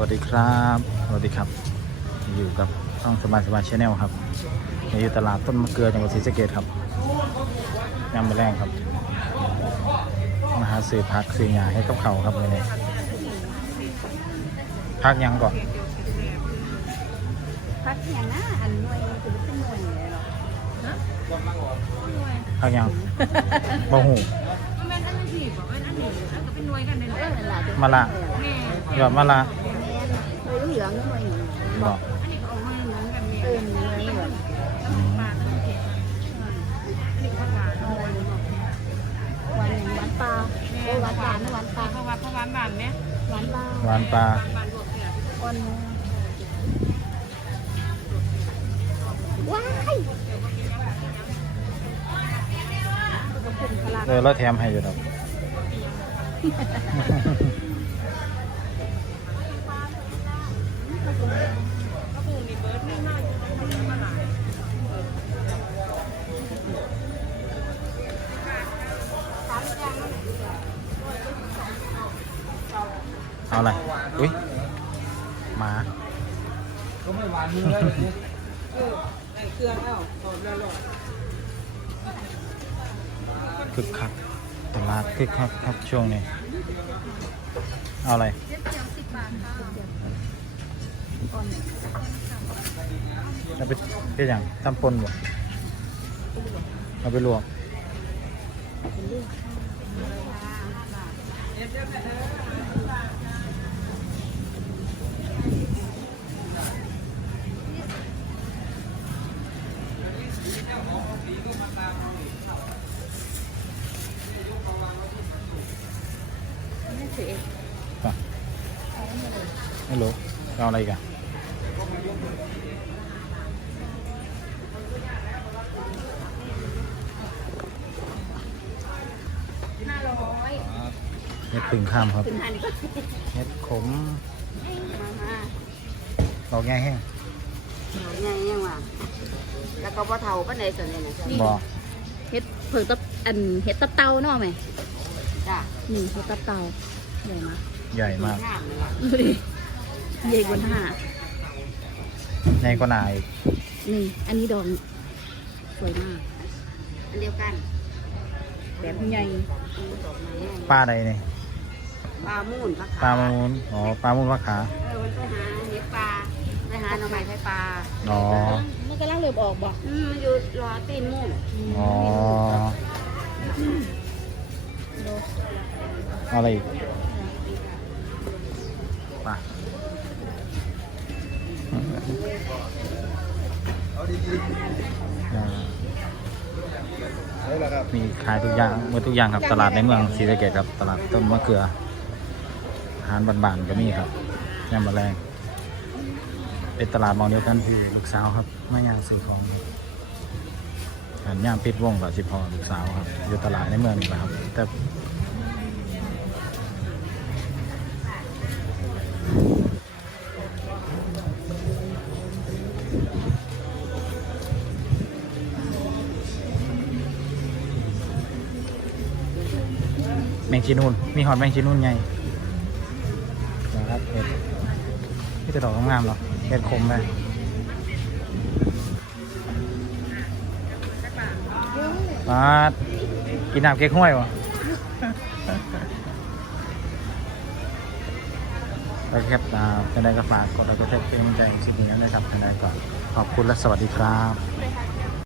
วัสดีครับ สวัสดีครับ อยู่กับช่องสบายสบายชาแนลครับอยู่ตลาดต้นมะเกลือจังหวัดศรีสะเกษครับยำมะแรงครับ มาหาซื้อพักซื้อหยาให้กับเขาครับเลยพักยังก่อนพักเที่ยงนะอันหน่วยมันคือเป็นหน่วยเลยหรอพักยังบ่หูแม่นอันนั้นถีบบอกว่าอันนี้อันก็เป็นหน่วยกันในเอเรื่อองนั่นล่ะมาละแม่ยอดมาละหน่วยเหลือ งหน่วยหนึ่งบอกอันนี้ก็เอาให้น้องกันแม่เออหมืองอืมปลาตั้งเก็บอันนี้ข้าวหวานวันหนึ่งวันปลาโอ้วันปลานะวันปลาข้าวหวานข้าวหวานบานไหมวันปลาวานปลาบานบวกเนี่ยอ่อนว้ายกระพุ้งพลังเออแล้วแถมให้อยู่ครับ เอาอะไร อุ้ยหมาก็ไม่หวานมือแล้วเนี่ยคึกคักตลาดคึกคักครับช่วงนี้ เอาอะไรเอาไปเพียอย่างตำปนบ่เอาไปลวก ป่ะไม่รู้เอาอะไรอีกัน ห้าร้อย เห็ดผึ่งข้ามครับถึงหันก็เห็ดขมมามาดอกแง่แห้งไงยังวะแล้วก็พอเท่าก็ในส่วนนี้นะบ่เห็ดเผือกตับอันเห็ดตับเต้าเนาะไหมจ้ะนี่เห็ดตับเต้าใหญ่มากใหญ่มากงามเลยล่ะดูดิใหญ่กว่าหน้าใหญ่กว่าหนาอีกนี่ อันนี้ดอกสวยมากอันเดียวกันแบบใหญ่อันนี้ดอกไม้ปลาใดนี่ ปลามูนปลาปลามูลอ๋อปลามูลปลาขาเออมันไปหาเห็ดปลาไปหาหน่อไม้ไข่ปลาอ๋อมันกำลังเริ่มออกบ่อืมมันอยู่รอตีนมุ่งอ๋อเอาอะไรอีกปลาอ่ามีขายทุกอย่างเมื่อทุกอย่างครับตลาดในเมืองศรีสะเกษครับตลาดต้นมะเขืออา หารบ้านๆก็มีครับยำมะแรงเป็นตลาดมองเดียวกันที่ลูกสาวครับไม่ย่างซื้อของอันย่างปิดวงกับสิพอลูกสาวครับ อยู่ตลาดในเมืองนี่แหละครับ แต่แมงจีนูนมีหอดแมงจีนูนไง นะครับเห็ดนี่จะดอกงามๆเนาะเห็ดคมเลยมากินน้ำเก๊กห้วยวะแล้วครับอ่าเป็นไงก็ฝากกดไลค์กดแชร์เป็นกำลังใจให้คลิปนี้นะครับเป็นไงก็ขอบคุณและสวัสดีครับ